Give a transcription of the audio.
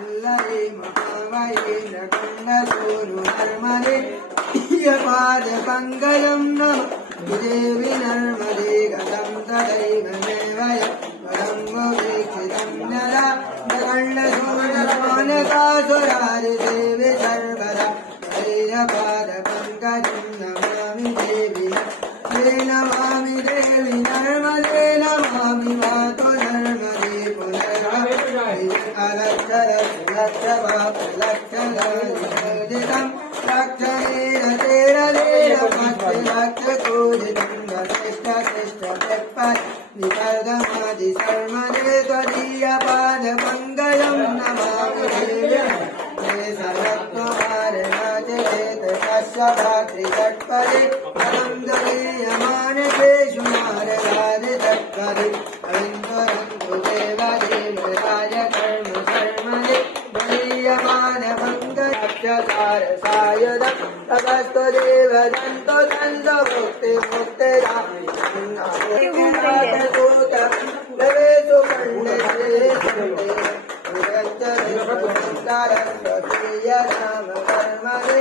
वल्लभे महामये नकुण्डसूनु नर्मदे पादपङ्कजं नमः देवि नर्मदे गतं तदैव देवय परमवीक्षितं यदा नकुण्डसूनुपानकासुरारि देवि सर्वदा पादपङ्कजं नमामि देवि नमामि देवि नर्मदे नमामि मातु नर्मदे पुनर्लक्षलक्षवापलक्षणं लक्षणेन तेरलेन लक्षपूजितं विपर्गमादि सर्वदे त्वदीयपादपङ्कजं नमामि देव्यै सर्वत्वहारणाचेत तस्य भातृषट्पदे परं गरीयमानकेषु नारदादि तत्पदे अविन्दरन्तु देवदेवराय कर्म कर्मदे गरीयमानपङ्कजक्षसारसायुधं तपस्तु देवदन्तो दन्तो मुक्ति मुक्तिरामेषु खण्डे राम कर्मदे